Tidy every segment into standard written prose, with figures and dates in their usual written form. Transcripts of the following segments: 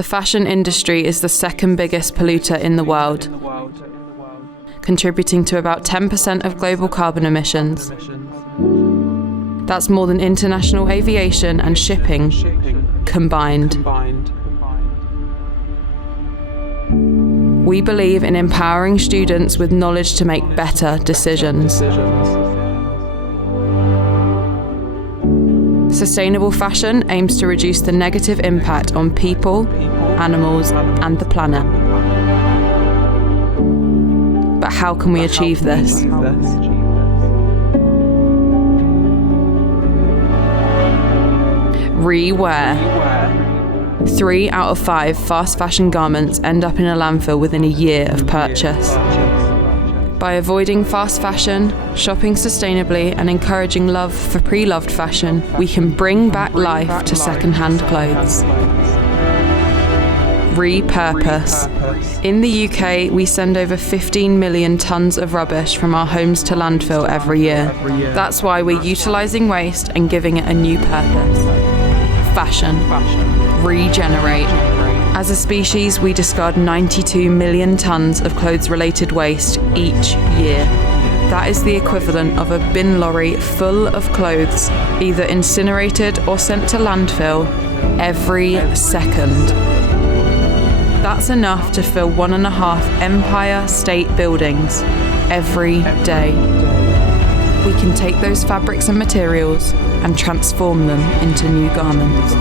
The fashion industry is the second biggest polluter in the world, contributing to about 10% of global carbon emissions. That's more than international aviation and shipping combined. We believe in empowering students with knowledge to make better decisions. Sustainable fashion aims to reduce the negative impact on people, animals, and the planet. But how can we achieve this? Rewear. 3 out of 5 fast fashion garments end up in a landfill within a year of purchase. By avoiding fast fashion, shopping sustainably, and encouraging love for pre-loved fashion, we can bring back life to second-hand clothes. Repurpose. In the UK, we send over 15 million tonnes of rubbish from our homes to landfill every year. That's why we're utilising waste and giving it a new purpose. Fashion. Regenerate. As a species, we discard 92 million tonnes of clothes-related waste each year. That is the equivalent of a bin lorry full of clothes, either incinerated or sent to landfill, every second. That's enough to fill 1.5 Empire State Buildings every day. We can take those fabrics and materials and transform them into new garments.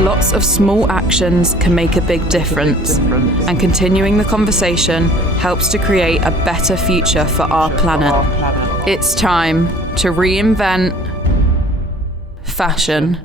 Lots of small actions can make a big difference, and continuing the conversation helps to create a better future for our planet. It's time to reinvent fashion.